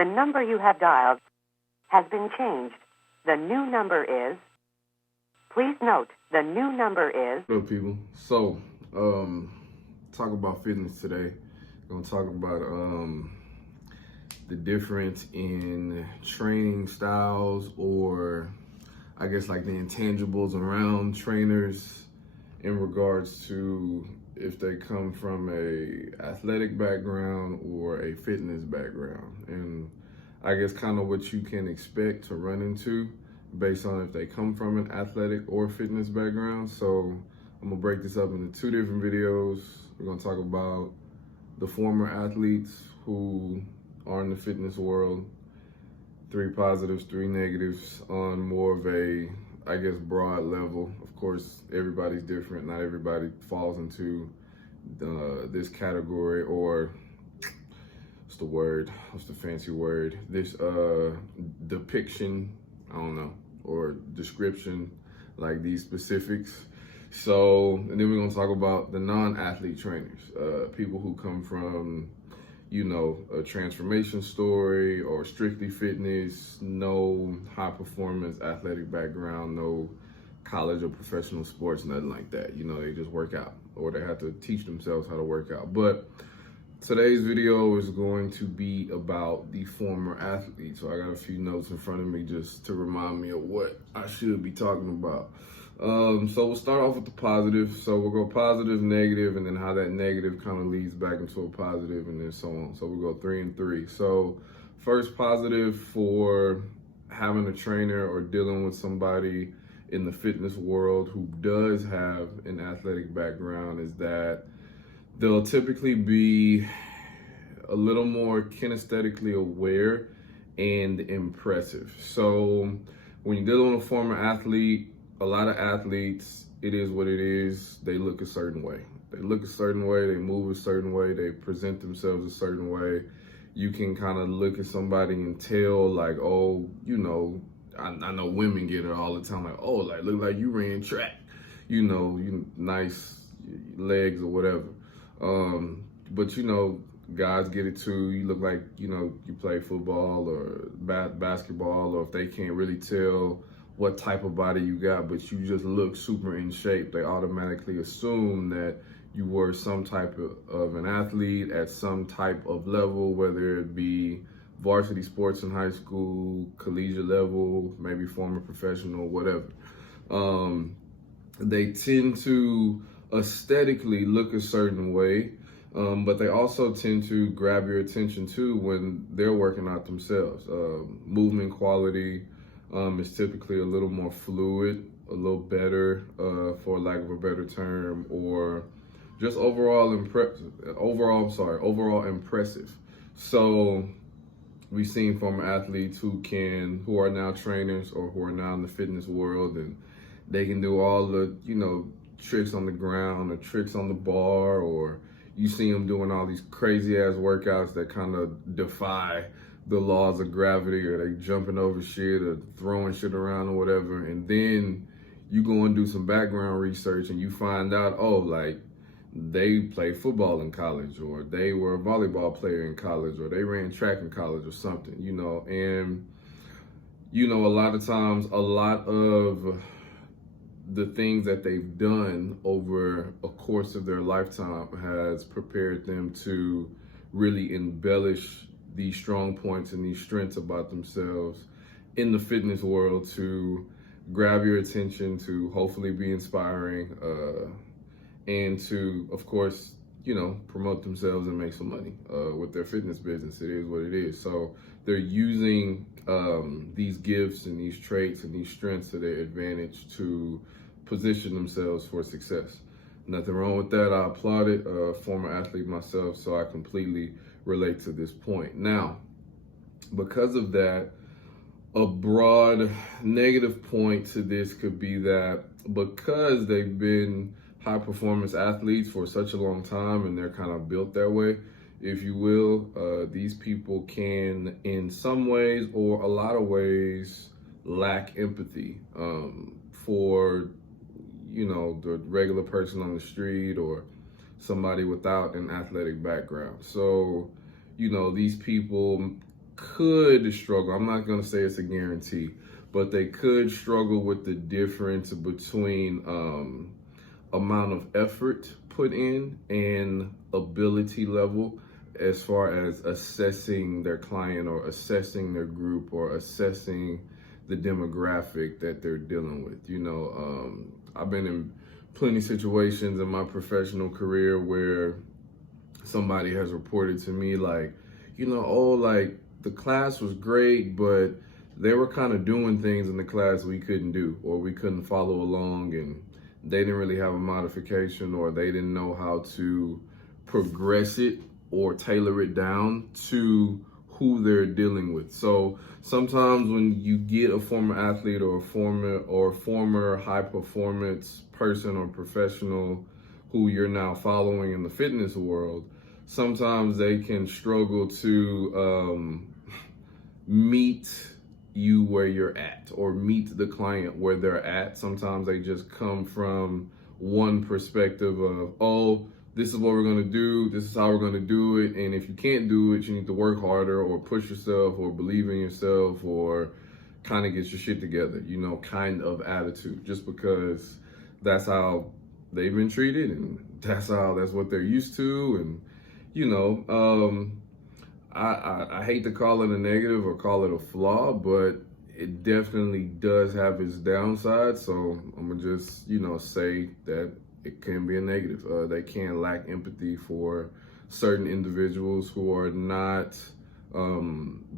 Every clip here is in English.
The number you have dialed has been changed. The new number is... Please note, the new number is... Hello, people. So, talk about fitness today. Gonna talk about the difference in training styles, or I guess like the intangibles around trainers in regards to if they come from a athletic background or a fitness background, and I guess kind of what you can expect to run into based on if they come from an athletic or fitness background. So I'm gonna break this up into two different videos. We're gonna talk about the former athletes who are in the fitness world, 3 positives, 3 negatives on more of a, I guess, broad level. Of course, everybody's different. Not everybody falls into this category, or what's the word? What's the fancy word? This depiction, I don't know, or description, like these specifics. So, and then we're gonna talk about the non-athlete trainers, people who come from, you know, a transformation story or strictly fitness, no high performance athletic background, no college or professional sports, nothing like that. You know, they just work out, or they have to teach themselves how to work out. But today's video is going to be about the former athlete. So I got a few notes in front of me just to remind me of what I should be talking about. So we'll start off with the positive. So we'll go positive, negative, and then how that negative kind of leads back into a positive, and then so on. So we'll go 3 and 3. So first positive for having a trainer or dealing with somebody in the fitness world who does have an athletic background is that they'll typically be a little more kinesthetically aware and impressive. So when you're dealing with a former athlete, a lot of athletes, it is what it is. They look a certain way. They look a certain way, they move a certain way, they present themselves a certain way. You can kind of look at somebody and tell, like, oh, you know, I know women get it all the time, like, oh, like, look like you ran track, you know, you nice legs or whatever. But you know, guys get it too. You look like, you know, you play football or basketball, or if they can't really tell what type of body you got, but you just look super in shape, they automatically assume that you were some type of an athlete at some type of level, whether it be varsity sports in high school, collegiate level, maybe former professional, whatever. They tend to aesthetically look a certain way, but they also tend to grab your attention too when they're working out themselves. Movement quality is typically a little more fluid, a little better, for lack of a better term, or just overall impressive. So we've seen former athletes who are now trainers or who are now in the fitness world, and they can do all the, you know, tricks on the ground or tricks on the bar, or you see them doing all these crazy ass workouts that kind of defy the laws of gravity, or they jumping over shit or throwing shit around or whatever. And then you go and do some background research and you find out, oh, like they played football in college, or they were a volleyball player in college, or they ran track in college or something, you know. And, you know, a lot of times, a lot of the things that they've done over a course of their lifetime has prepared them to really embellish these strong points and these strengths about themselves in the fitness world to grab your attention, to hopefully be inspiring, and to, of course, you know, promote themselves and make some money with their fitness business. It is what it is. So they're using these gifts and these traits and these strengths to their advantage to position themselves for success. Nothing wrong with that. I applaud it. Former athlete myself, so I completely relate to this point. Now, because of that, a broad negative point to this could be that because they've been high performance athletes for such a long time and they're kind of built that way, if you will, these people can, in some ways or a lot of ways, lack empathy for, you know, the regular person on the street or somebody without an athletic background. So, you know, these people could struggle. I'm not going to say it's a guarantee, but they could struggle with the difference between amount of effort put in and ability level as far as assessing their client or assessing their group or assessing the demographic that they're dealing with. I've been in plenty of situations in my professional career where somebody has reported to me like, like the class was great, but they were kind of doing things in the class we couldn't do, or we couldn't follow along, and they didn't really have a modification, or they didn't know how to progress it or tailor it down to who they're dealing with. So sometimes when you get a former athlete or a former high performance person or professional who you're now following in the fitness world, sometimes they can struggle to meet you where you're at or meet the client where they're at. Sometimes they just come from one perspective of, oh, this is what we're going to do, this is how we're going to do it, and if you can't do it, you need to work harder or push yourself or believe in yourself or kind of get your shit together, kind of attitude, just because that's how they've been treated and that's what they're used to. And I hate to call it a negative or call it a flaw, but it definitely does have its downside. So I'm gonna just, say that it can be a negative. They can lack empathy for certain individuals who are not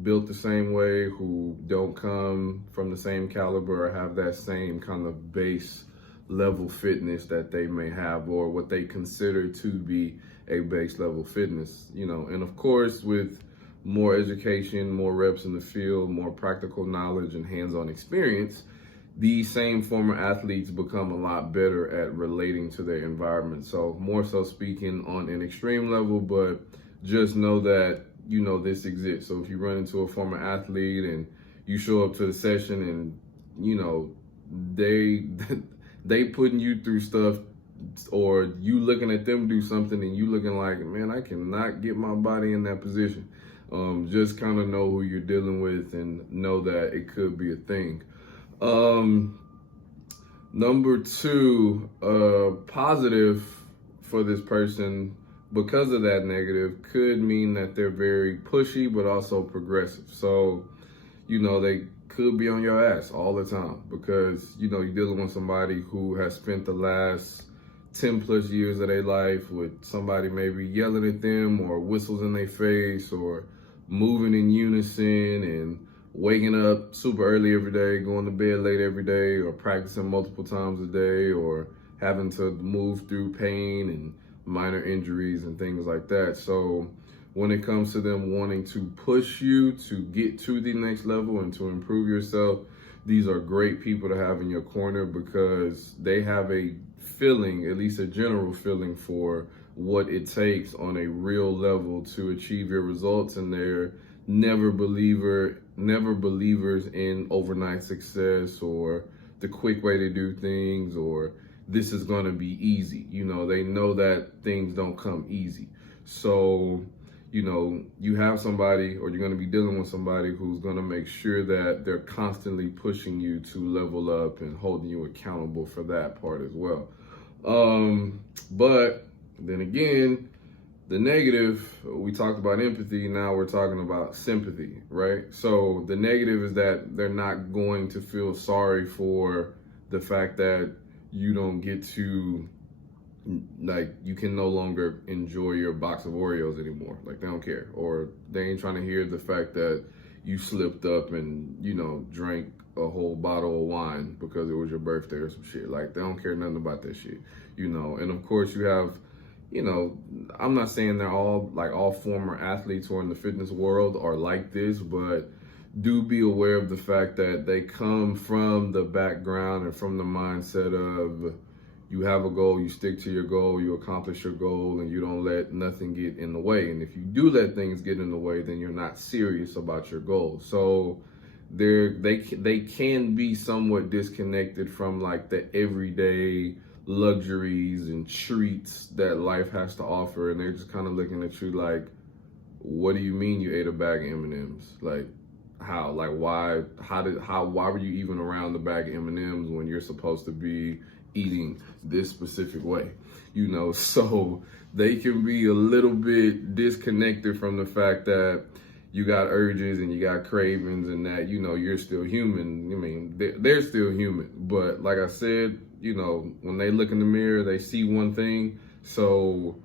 built the same way, who don't come from the same caliber or have that same kind of base level fitness that they may have, or what they consider to be a base level fitness, and of course with more education, more reps in the field, more practical knowledge and hands-on experience, these same former athletes become a lot better at relating to their environment. So more so speaking on an extreme level, but just know that, this exists. So if you run into a former athlete and you show up to the session and, they putting you through stuff, or you looking at them do something and you looking like, man, I cannot get my body in that position. Just kind of know who you're dealing with and know that it could be a thing. Number two, positive for this person because of that negative could mean that they're very pushy, but also progressive. So, they could be on your ass all the time because, you're dealing with somebody who has spent the last 10 plus years of their life with somebody maybe yelling at them or whistles in their face or moving in unison and waking up super early every day, going to bed late every day, or practicing multiple times a day, or having to move through pain and minor injuries and things like that. So when it comes to them wanting to push you to get to the next level and to improve yourself, these are great people to have in your corner because they have a feeling, at least a general feeling, for what it takes on a real level to achieve your results, and they're never believers in overnight success or the quick way to do things or this is going to be easy. They know that things don't come easy. So, you have somebody, or you're going to be dealing with somebody who's going to make sure that they're constantly pushing you to level up and holding you accountable for that part as well. But then again, the negative, we talked about empathy, now we're talking about sympathy, right? So the negative is that they're not going to feel sorry for the fact that you don't get to, like, you can no longer enjoy your box of Oreos anymore. Like, they don't care. Or they ain't trying to hear the fact that you slipped up and, drank a whole bottle of wine because it was your birthday or some shit. Like, they don't care nothing about that shit, And of course you have, I'm not saying they're all former athletes who are in the fitness world are like this, but do be aware of the fact that they come from the background and from the mindset of you have a goal, you stick to your goal, you accomplish your goal, and you don't let nothing get in the way. And if you do let things get in the way, then you're not serious about your goal. So they can be somewhat disconnected from like the everyday luxuries and treats that life has to offer, and they're just kind of looking at you like, what do you mean you ate a bag of M&Ms? Like, how? Like, why? Why were you even around the bag of M&Ms when you're supposed to be eating this specific way? You know, so they can be a little bit disconnected from the fact that you got urges and you got cravings, and that, you know, you're still human. I mean, they're still human. But like I said, you know, when they look in the mirror, they see one thing. So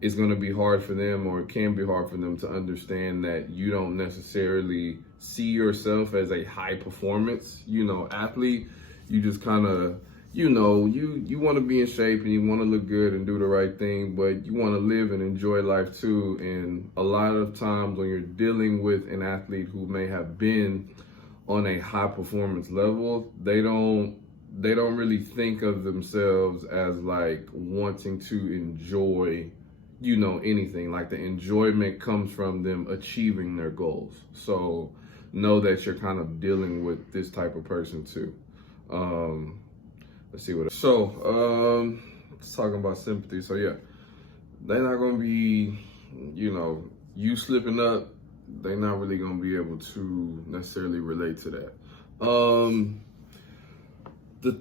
it's going to be hard for them, or it can be hard for them, to understand that you don't necessarily see yourself as a high performance, you know, athlete. You just kind of, you know, you want to be in shape and you want to look good and do the right thing, but you want to live and enjoy life too. And a lot of times when you're dealing with an athlete who may have been on a high performance level, they don't really think of themselves as like wanting to enjoy, you know, anything. Like, the enjoyment comes from them achieving their goals. So know that you're kind of dealing with this type of person too. Let's see what. So, let's talk about sympathy. So yeah, they're not gonna be, you know, you slipping up. They're not really gonna be able to necessarily relate to that. The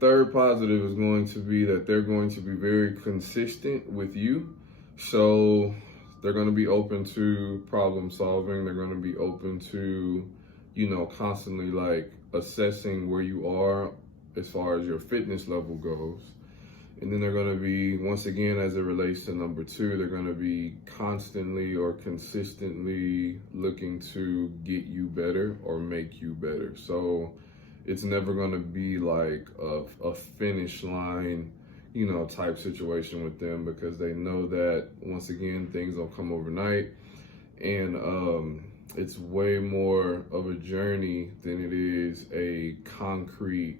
third positive is going to be that they're going to be very consistent with you. So they're going to be open to problem solving. They're going to be open to, you know, constantly like assessing where you are as far as your fitness level goes. And then they're going to be, once again, as it relates to number 2, they're going to be constantly or consistently looking to get you better or make you better. So it's never going to be like a finish line, you know, type situation with them, because they know that, once again, things don't come overnight. And it's way more of a journey than it is a concrete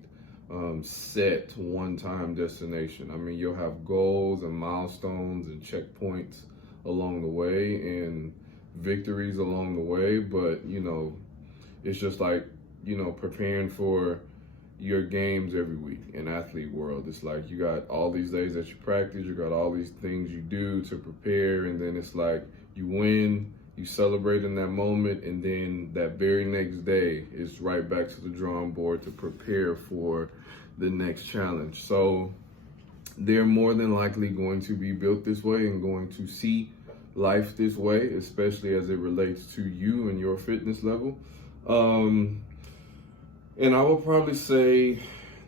set one-time destination. I mean, you'll have goals and milestones and checkpoints along the way and victories along the way, but, you know, it's just like, you know, preparing for your games every week in athlete world. It's like you got all these days that you practice, you got all these things you do to prepare, and then it's like you win, you celebrate in that moment, and then that very next day is right back to the drawing board to prepare for the next challenge. So they're more than likely going to be built this way and going to see life this way, especially as it relates to you and your fitness level. And I will probably say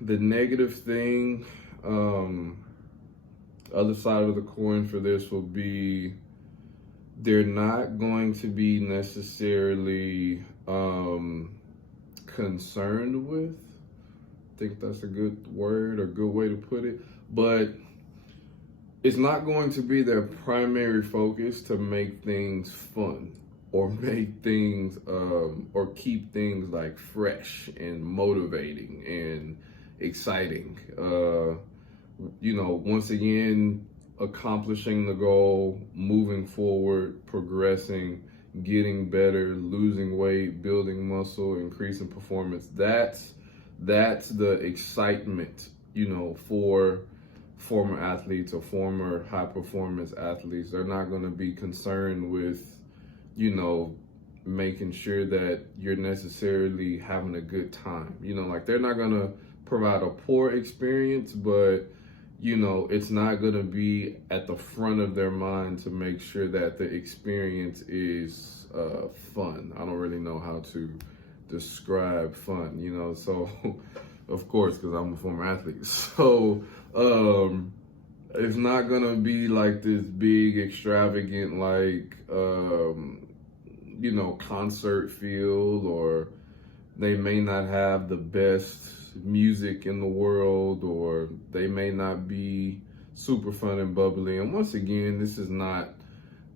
the negative thing, other side of the coin for this will be, they're not going to be necessarily concerned with. I think that's a good word or good way to put it. But it's not going to be their primary focus to make things fun or make things or keep things like fresh and motivating and exciting. You know, once again, accomplishing the goal, moving forward, progressing, getting better, losing weight, building muscle, increasing performance. That's the excitement, you know, for former athletes or former high performance athletes. They're not going to be concerned with, you know, making sure that you're necessarily having a good time. You know, like, they're not going to provide a poor experience, but, you know, it's not going to be at the front of their mind to make sure that the experience is fun. I don't really know how to describe fun, you know, so of course, because I'm a former athlete. So it's not going to be like this big, extravagant, like, you know, concert feel, or they may not have the best music in the world, or they may not be super fun and bubbly. And once again, this is not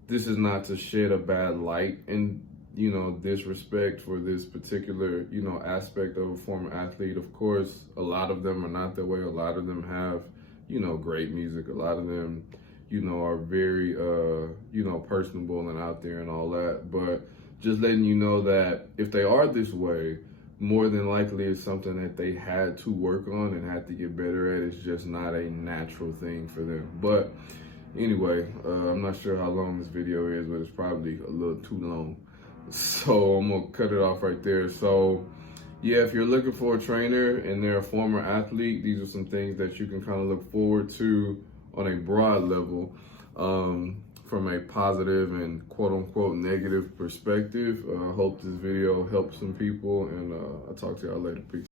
to shed a bad light and, you know, disrespect for this particular, you know, aspect of a former athlete. Of course, a lot of them are not that way. A lot of them have, you know, great music. A lot of them, you know, are very, you know, personable and out there and all that. But just letting you know that if they are this way, more than likely it's something that they had to work on and had to get better at. It's just not a natural thing for them. But Anyway, I'm not sure how long this video is, but it's probably a little too long. So I'm gonna cut it off right there. So yeah, if you're looking for a trainer and they're a former athlete, these are some things that you can kind of look forward to on a broad level, from a positive and quote unquote negative perspective. I hope this video helps some people, and I'll talk to y'all later. Peace.